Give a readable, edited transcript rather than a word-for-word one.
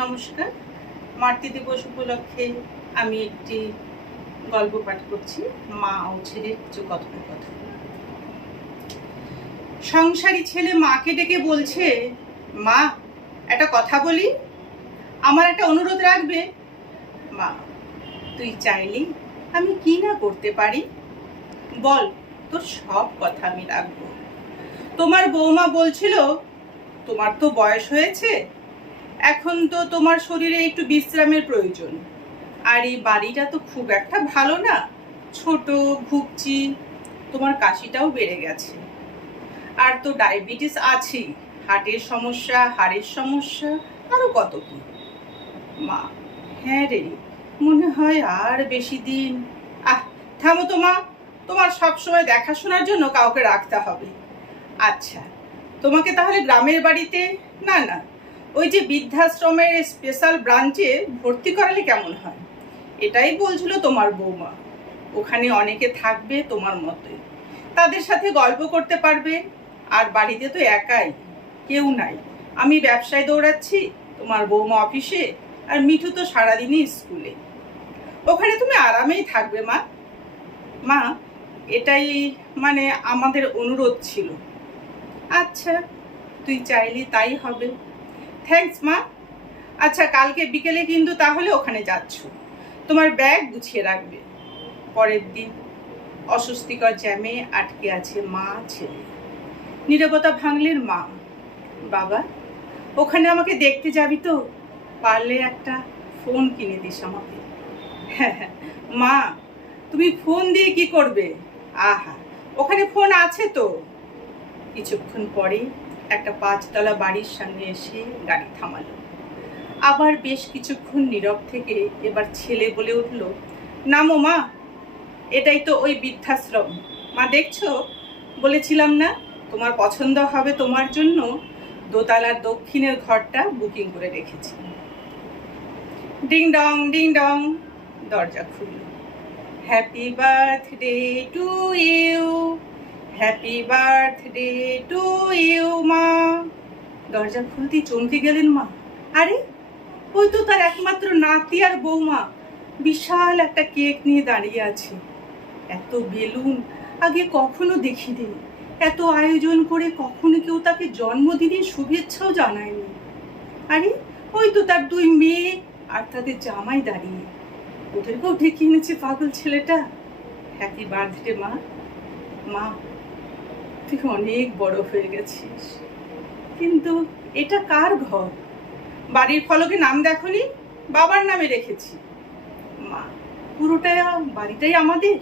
নমস্কার। মাতৃ দিবস উপলক্ষে আমি একটি গল্প পাঠ করছি, মা ও ছেলের কিছু কথোপকথন। সংসারী ছেলে মাকে ডেকে বলছে, মা একটা কথা বলি, আমার একটা অনুরোধ রাখবে? মা, তুই চাইলি আমি কি না করতে পারি, বল, তোর সব কথা আমি রাখবো। তোমার বৌমা বলছিল, তোমার তো বয়স হয়েছে, এখন তো তোমার শরীরে একটু বিশ্রামের প্রয়োজন, আর এই বাড়িটা তো খুব একটা ভালো না, ছোট, ভুগছি, তোমার কাশিটাও বেড়ে গেছে, আর তো ডায়াবেটিস আছেই, হার্টের সমস্যা, হাড়ের সমস্যা, আরো কত কি। মা, হ্যাঁ রে, মনে হয় আর বেশি দিন। থামো তো মা, তোমার সবসময় দেখাশোনার জন্য কাউকে রাখতে হবে। আচ্ছা, তোমাকে তাহলে গ্রামের বাড়িতে, না না, ওই যে বৃদ্ধাশ্রমের স্পেশাল ব্রাঞ্চে ভর্তি করালে কেমন হয়? এটাই বলছিল তোমার বৌমা। ওখানে অনেকে থাকবে তোমার মতোই, তাদের সাথে গল্প করতে পারবে, আর বাড়িতে তো একাই, কেউ নাই। আমি ব্যবসায় দৌড়াচ্ছি, তোমার বৌমা অফিসে, আর মিঠু তো সারাদিনই স্কুলে। ওখানে তুমি আরামেই থাকবে মা। মা, এটাই মানে আমাদের অনুরোধ ছিল। আচ্ছা, তুই চাইলি তাই হবে। থ্যাঙ্কস মা। আচ্ছা, কালকে বিকেলে কিন্তু তাহলে ওখানে যাচ্ছ, তোমার ব্যাগ গুছিয়ে রাখবে। পরের দিন অস্বস্তিকর জ্যামে আটকে আছে মা ছেলে। নীরবতা ভাঙলেন মা। বাবা, ওখানে আমাকে দেখতে যাবি তো? পারলে একটা ফোন কিনে দিস আমাকে। হ্যাঁ হ্যাঁ মা, তুমি ফোন দিয়ে কি করবে? আহা, ওখানে ফোন আছে তো। কিছুক্ষণ পরে একটা 5 তলা বাড়ির সামনে এসে গাড়ি থামালো। আবার বেশ কিছুক্ষণ নীরব থেকে এবার ছেলে বলে উঠল, নামো মা, এটাই তো ওই বৃদ্ধাশ্রম। মা দেখছো, বলেছিলাম না তোমার পছন্দ হবে, তোমার জন্য দোতলার দক্ষিণের ঘরটা বুকিং করে রেখেছি। ডিং ডং ডিং ডং, দরজা খুলল। Happy birthday to you, happy birthday to you মা। দরজা খুলতেই চমকে গেলেন মা। আরে, ওই তো তার একমাত্র নাতি আর বৌমা, বিশাল একটা কেক নিয়ে দাঁড়িয়ে আছে। এত বেলুন আগে কখনো দেখিনি, এত আয়োজন করে কখনো কেউ তাকে জন্মদিনের শুভেচ্ছাও জানায়নি। আরে, ওই তো তার 2 মেয়ে আর তাদের জামাই দাঁড়িয়ে, ওদেরকেও ডেকে এনেছে পাগল ছেলেটা। হ্যাপি বার্থডে মা। মা, তুই অনেক বড় হয়ে গেছিস, কিন্তু এটা কার ঘর? বাড়ির ফলকে নাম দেখনি? বাবার নামে রেখেছি। মা, পুরোটা বাড়িটাই আমাদের।